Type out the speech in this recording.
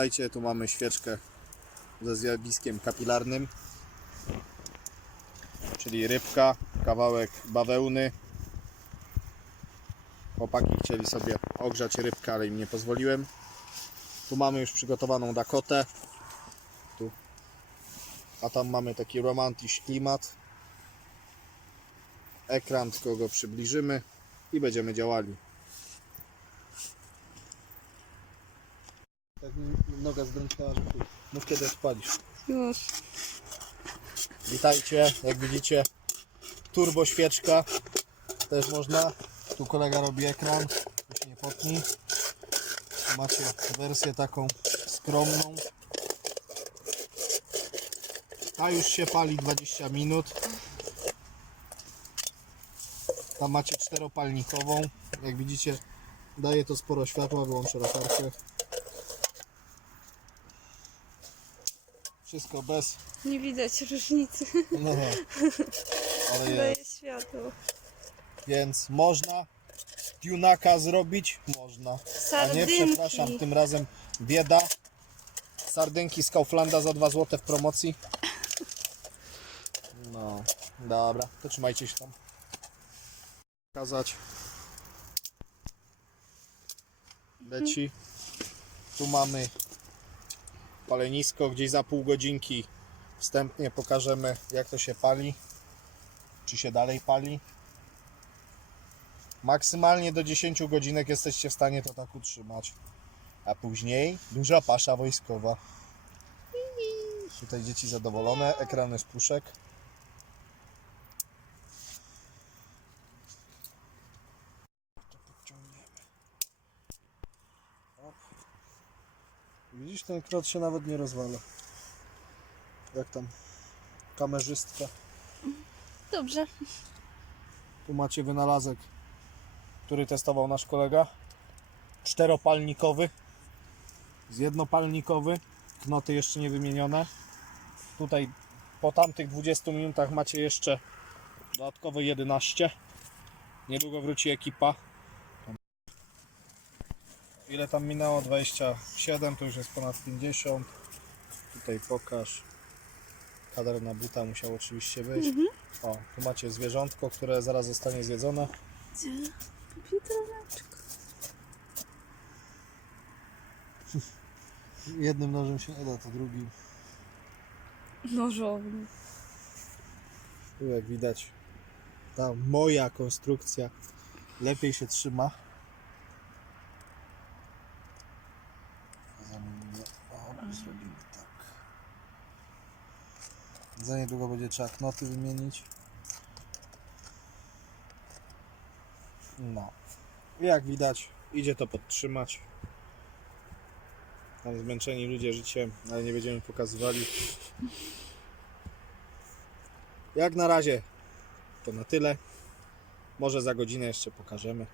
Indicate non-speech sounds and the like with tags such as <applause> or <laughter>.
Witajcie, tu mamy świeczkę ze zjawiskiem kapilarnym, czyli rybka, kawałek bawełny. Chłopaki chcieli sobie ogrzać rybkę, ale im nie pozwoliłem. Tu mamy już przygotowaną Dakotę. Tu. A tam mamy taki romantisch klimat. Ekran, tylko go przybliżymy i będziemy działali. Tak mi noga zdrętwiała, że chuj. Mów kiedy odpalisz. Już. Witajcie, jak widzicie turbo świeczka też można. Tu kolega robi ekran, tu się nie potnij. Tu macie wersję taką skromną. Ta już się pali 20 minut. Tam macie czteropalnikową. Jak widzicie daje to sporo światła, wyłączę latarkę. Wszystko bez Nie widać różnicy. no, ale jest. Daje światło. Więc można tunaka zrobić? Można. A nie, Sardynki. przepraszam, tym razem bieda. Sardynki z Kauflanda za 2 zł w promocji. No, dobra, to trzymajcie się tam. Pokazać. Leci. Tu mamy palenisko, gdzieś za pół godzinki wstępnie pokażemy jak to się pali. Czy się dalej pali. Maksymalnie do 10 godzinek jesteście w stanie to tak utrzymać. A później duża pasza wojskowa. Tutaj dzieci zadowolone, ekrany z puszek. Widzisz, ten krot się nawet nie rozwala. Jak tam kamerzystka. Dobrze. Tu macie wynalazek, który testował nasz kolega. Czteropalnikowy. Z jednopalnikowy. Knoty jeszcze nie wymienione. Tutaj po tamtych 20 minutach macie jeszcze dodatkowe 11. Niedługo wróci ekipa. Ile tam minęło? 27, to już jest ponad 50. Tutaj pokaż. Kadar na buta musiał oczywiście być. O, tu macie zwierzątko, które zaraz zostanie zjedzone. Biedroneczko. <laughs> Jednym nożem się nie da, to drugim. Nożowny. Tu jak widać, ta moja konstrukcja lepiej się trzyma. O, zrobimy tak. Za niedługo będzie trzeba knoty wymienić. No. Jak widać, idzie to podtrzymać. Tam zmęczeni ludzie życiem, ale nie będziemy pokazywali. Jak na razie to na tyle. Może za godzinę jeszcze pokażemy.